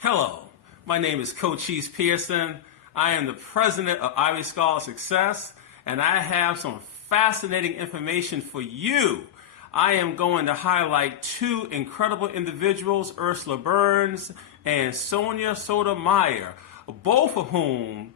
Hello, my name is Cochise Pearson. I am the president of Ivy Scholar Success, and I have some fascinating information for you. I am going to highlight two incredible individuals, Ursula Burns and Sonia Sotomayor, both of whom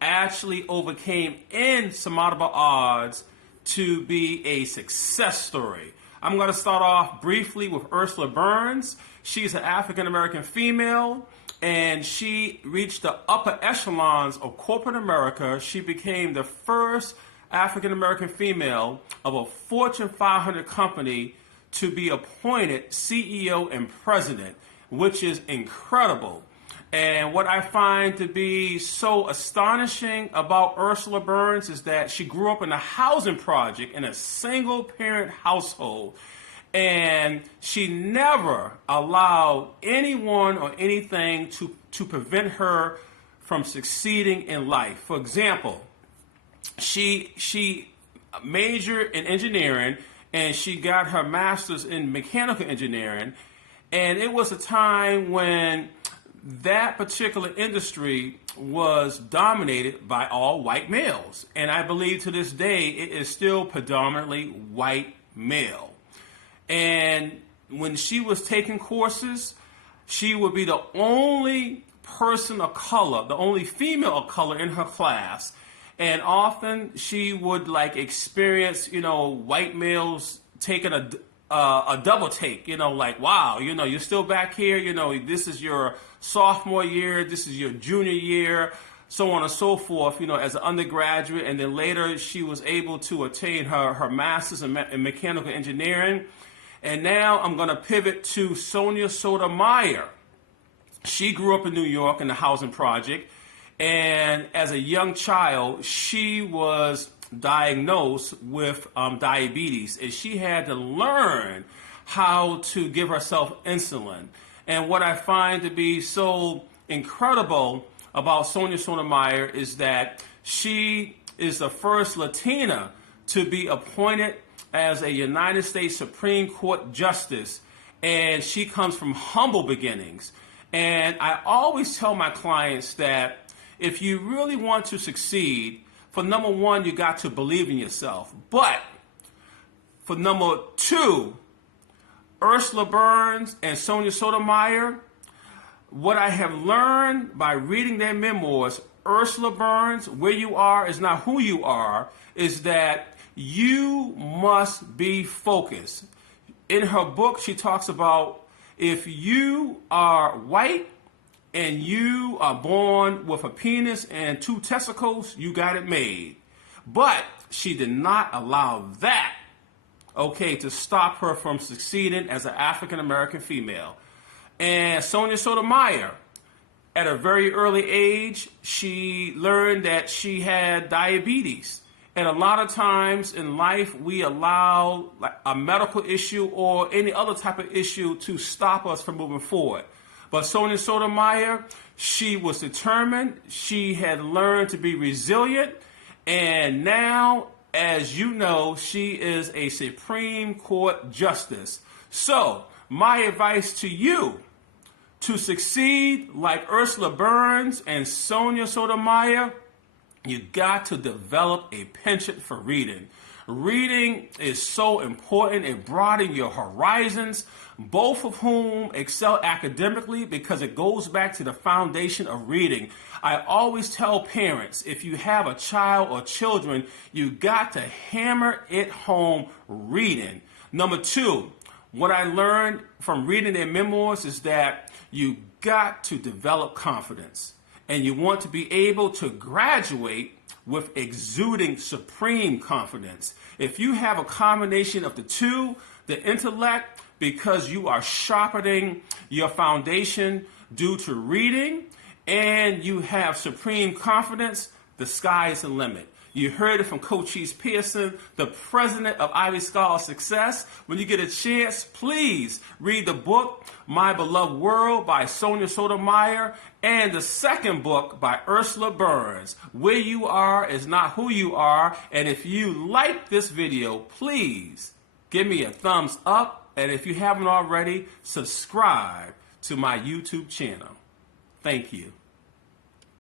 actually overcame insurmountable odds to be a success story. I'm going to start off briefly with Ursula Burns. She's an African-American female, and she reached the upper echelons of corporate America. She became the first African-American female of a Fortune 500 company to be appointed CEO and president, which is incredible. And what I find to be so astonishing about Ursula Burns is that she grew up in a housing project in a single parent household. And she never allowed anyone or anything to prevent her from succeeding in life. For example, she majored in engineering and she got her master's in mechanical engineering. And it was a time when that particular industry was dominated by all white males. And I believe to this day it is still predominantly white male. And when she was taking courses, she would be the only person of color, the only female of color in her class. And often she would experience, white males taking a double take, like, wow, you're still back here, this is your sophomore year, this is your junior year, so on and so forth, as an undergraduate. And then later she was able to attain her master's in mechanical engineering. And now I'm going to pivot to Sonia Sotomayor. She grew up in New York in the housing project. And as a young child, she was diagnosed with diabetes. And she had to learn how to give herself insulin. And what I find to be so incredible about Sonia Sotomayor is that she is the first Latina to be appointed as a United States Supreme Court Justice, and she comes from humble beginnings. And I always tell my clients that if you really want to succeed, for number one, you got to believe in yourself. But for number two, Ursula Burns and Sonia Sotomayor, what I have learned by reading their memoirs, Ursula Burns, where you are is not who you are, is that you must be focused. In her book, she talks about if you are white and you are born with a penis and two testicles, you got it made. But she did not allow that, to stop her from succeeding as an African-American female. And Sonia Sotomayor, at a very early age, she learned that she had diabetes. And a lot of times in life, we allow a medical issue or any other type of issue to stop us from moving forward. But Sonia Sotomayor, she was determined. She had learned to be resilient. And now, as you know, she is a Supreme Court Justice. So, my advice to you, to succeed like Ursula Burns and Sonia Sotomayor, you got to develop a penchant for reading. Reading is so important. It broadens your horizons, both of whom excel academically because it goes back to the foundation of reading. I always tell parents, if you have a child or children, you got to hammer it home reading. Number two, what I learned from reading their memoirs is that you got to develop confidence. And you want to be able to graduate with exuding supreme confidence. If you have a combination of the two, the intellect, because you are sharpening your foundation due to reading, and you have supreme confidence, the sky is the limit. You heard it from Cochise Pearson, the president of Ivy Scholar Success. When you get a chance, please read the book, My Beloved World by Sonia Sotomayor, and the second book by Ursula Burns, Where You Are Is Not Who You Are. And if you like this video, please give me a thumbs up. And if you haven't already, subscribe to my YouTube channel. Thank you.